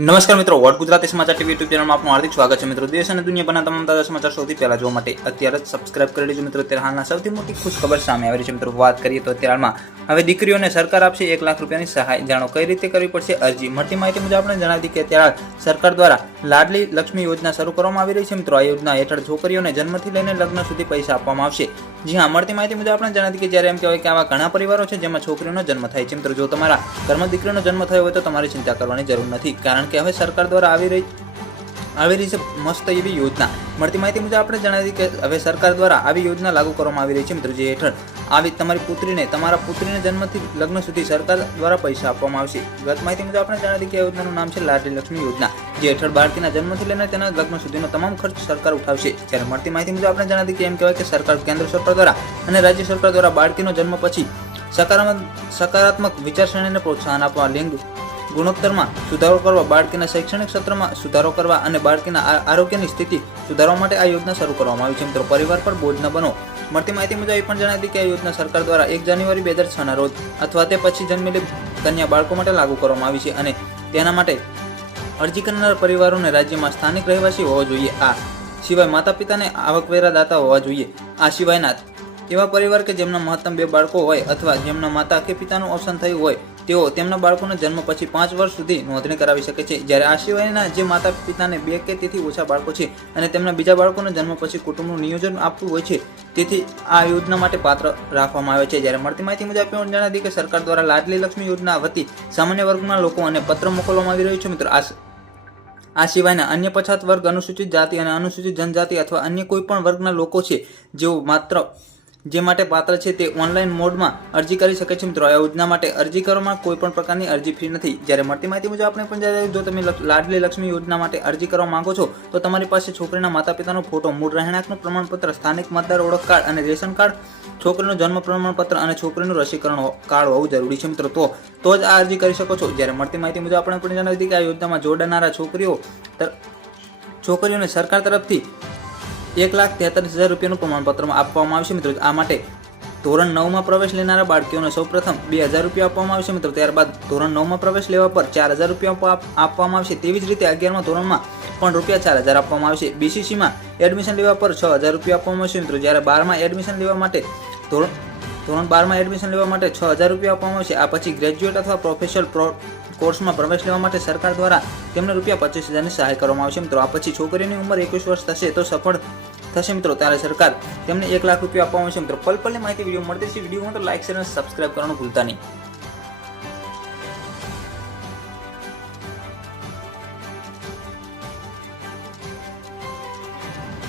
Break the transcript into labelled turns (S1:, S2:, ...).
S1: નમસ્કાર મિત્રો વોટ ગુજરાતી સમાચાર ટીવી યુટ્યુબ ચેનલમાં આપનું હાર્દિક સ્વાગત છે. મિત્રો, દેશ અને દુનિયાભરના તમામ તાજા સમાચાર સૌથી પહેલા જોવા માટે અત્યારે જ સબસ્ક્રાઇબ કરી લેજો. મિત્રો, અત્યારે હાલના સૌથી મોટી ખુશ ખબર સામે આવી છે. મિત્રો, વાત કરીએ તો અત્યારમાં હવે દીકરીઓને સરકાર આપશે એક લાખ રૂપિયાની સહાય. જાણો કઈ રીતે કરવી પડશે? અરજી મળતી માહિતી મુજબ આપણે જણાવી કે અત્યારે સરકાર દ્વારા લાડલી લક્ષ્મી યોજના શરૂ કરવામાં આવી રહી છે. મિત્રો, આ યોજના હેઠળ છોકરીઓને જન્મથી લઈને લગ્ન સુધી પૈસા આપવામાં આવશે. જી હા, મળતી માહિતી મુજબ આપણે જણાવી કે જ્યારે એમ કહેવાય કે આવા ઘણા પરિવારો છે જેમાં છોકરીઓનો જન્મ થાય છે. મિત્રો, જો તમારા ઘરમાં દીકરીનો જન્મ થયો હોય તો તમારે ચિંતા કરવાની જરૂર નથી. કારણ કે હવે સરકાર દ્વારા આવી રહી આવી રહી છે મસ્ત એવી યોજના. મળતી માહિતી મુજબ આપણે જણાવી કે હવે સરકાર દ્વારા આવી યોજના લાગુ કરવામાં આવી રહી છે મિત્રો, જે હેઠળ આવી તમારી પુત્રીને, તમારા પુત્રીને જન્મથી લગ્ન સુધી સરકાર દ્વારા પૈસા આપવામાં આવશે. ગત માહિતી મુજબ આપણે જણાવી કે યોજનાનું નામ છે લાડલી લક્ષ્મી યોજના, જે હેઠળ બાળકીના જન્મથી લઈને તેના લગ્ન સુધીનો તમામ ખર્ચ સરકાર ઉઠાવશે. જ્યારે મળતી માહિતી મુજબ આપણે જણાવી કે એમ કહેવાય કે સરકાર કેન્દ્ર સરકાર દ્વારા અને રાજ્ય સરકાર દ્વારા બાળકીનો જન્મ પછી સકારાત્મક સકારાત્મક વિચારસરણીને પ્રોત્સાહન આપવા, લિંગ ગુણોત્તરમાં સુધારો કરવા, બાળકીના શૈક્ષણિક ક્ષેત્રમાં સુધારો કરવા અને બાળકીના આરોગ્યની સ્થિતિ સુધારવા માટે આ યોજના શરૂ કરવામાં આવી છે. મિત્રો, પરિવાર પર બોજ ન બનો. મળતી માહિતી મુજબ એ પણ જણાવી કે આ યોજના સરકાર દ્વારા એક જાન્યુઆરી બે હજાર છના રોજ અથવા તે પછી જન્મેલી કન્યા બાળકો માટે લાગુ કરવામાં આવી છે અને તેના માટે અરજી કરનાર પરિવારોને રાજ્યમાં સ્થાનિક રહેવાસી હોવા જોઈએ. આ સિવાય માતા પિતાને આવકવેરા દાતા હોવા જોઈએ. આ સિવાયના એવા પરિવાર કે જેમના મહત્તમ બે બાળકો હોય અથવા જેમના માતા કે પિતાનું અવસાન થયું હોય, તેઓ તેમના બાળકોના જન્મ પછી પાંચ વર્ષ સુધી નોંધણી કરાવી શકે છે. જ્યારે આ સિવાયના જે માતા પિતાને બે કે તેથી ઓછા બાળકો છે અને તેમના બીજા બાળકોના જન્મ પછી કુટુંબનું નિયોજન આપવું હોય છે, તેથી આ યોજના માટે પાત્ર રાખવામાં આવે છે. જ્યારે મળતી માહિતી મુજબ જણાવી દીધી કે સરકાર દ્વારા લાડલી લક્ષ્મી યોજના વતી સામાન્ય વર્ગના લોકો અને પત્ર મોકલવામાં આવી રહ્યું છે. મિત્રો, આ આ સિવાયના અન્ય પછાત વર્ગ, અનુસૂચિત જાતિ અને અનુસૂચિત જનજાતિ અથવા અન્ય કોઈ પણ વર્ગના લોકો છે, જેઓ માત્ર જે માટે પાત્ર છે તે ઓનલાઈન મોડમાં અરજી કરી શકે છે મિત્રો. આ યોજના માટે અરજી કરવામાં કોઈ પણ પ્રકારની અરજી ફી નથી. જ્યારે મળતી માહિતી મુજબ આપણે પણ જણાવ્યું, જો તમે લાડલી લક્ષ્મી યોજના માટે અરજી કરવા માંગો છો તો તમારી પાસે છોકરીના માતા પિતાનો ફોટો મૂળ રહેણાંકનું પ્રમાણપત્ર સ્થાનિક મતદાર ઓળખ કાર્ડ અને રેશન કાર્ડ છોકરીનું જન્મ પ્રમાણપત્ર અને છોકરીનું રસીકરણ કાર્ડ હોવું જરૂરી છે મિત્રો. તો તો જ આ અરજી કરી શકો છો. જ્યારે મળતી માહિતી મુજબ આપણે પણ જણાવી દીધી કે આ યોજનામાં જોડાનારા છોકરીઓ છોકરીઓને સરકાર તરફથી એક લાખ તેતાલીસ હજાર રૂપિયાનું પ્રમાણપત્ર આપવામાં આવશે મિત્રો. આ માટે ધોરણ નવમાં પ્રવેશ લેનારા બાળકીઓને સૌપ્રથમ બે હજાર રૂપિયા આપવામાં આવશે મિત્રો. ત્યારબાદ ધોરણ નવમાં પ્રવેશ લેવા પર ચાર હજાર રૂપિયા આપવામાં આવશે. તેવી જ રીતે અગિયારમાં ધોરણમાં પણ રૂપિયા ચાર હજાર આપવામાં આવશે. બીસીસીમાં એડમિશન લેવા પર છ હજાર રૂપિયા આપવામાં આવશે મિત્રો. જ્યારે બારમાં એડમિશન લેવા માટે ધોરણ ધોરણ બારમાં એડમિશન લેવા માટે છ હજાર રૂપિયા આપવામાં આવશે. આ પછી ગ્રેજ્યુએટ અથવા પ્રોફેશનલ પ્રો કોર્સમાં પ્રવેશ લેવા માટે સરકાર દ્વારા તેમને રૂપિયા પચીસ હજારની સહાય કરવામાં આવશે મિત્રો. આ પછી છોકરીની ઉંમર એકવીસ વર્ષ થશે તો સફળ થશે મિત્રો. ત્યારે સરકાર તેમને એક લાખ રૂપિયા આપવામાં આવશે મિત્રો પલ પલની માહિતી વીડિયો મળતી છે વિડીયોમાં તો લાઈક શેર અને સબસ્ક્રાઇબ કરવાનું ભૂલતા નહીં.